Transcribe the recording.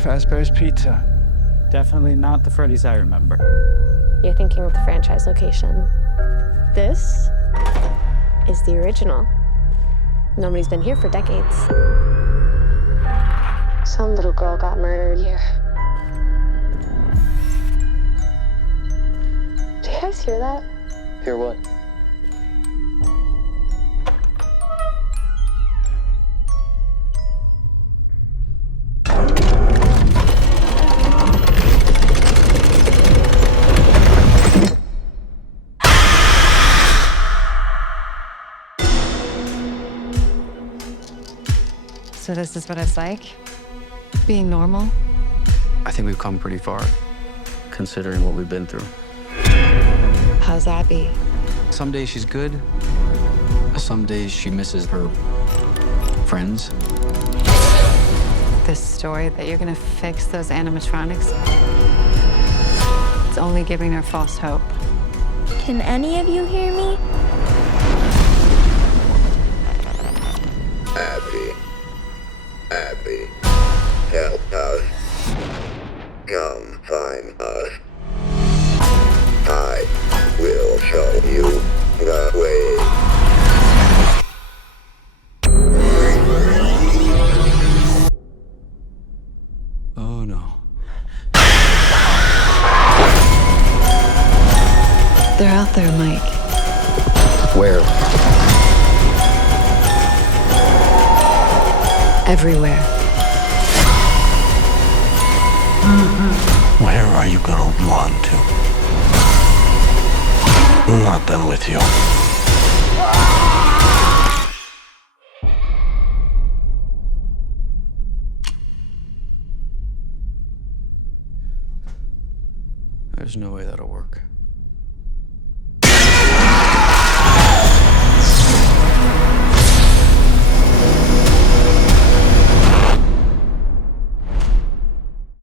Fazbeara's Pizza. Definitely not the Freddy's I remember. You're thinking of the franchise location. This is the original. Nobody's been here for decades. Some little girl got murdered here. Do you guys hear that? Hear what? So this is what it's like? Being normal? I think we've come pretty far, considering what we've been through. How's that be? Some days she's good. Some days she misses her friends. This story that you're gonna fix those animatronics? It's only giving her false hope. Can any of you hear me? Abby, help us. Come find us. I will show you the way. Oh no. They're out there, Mike. Where? Everywhere. Where are you gonna run to? I'm not done with you. There's no way that'll work.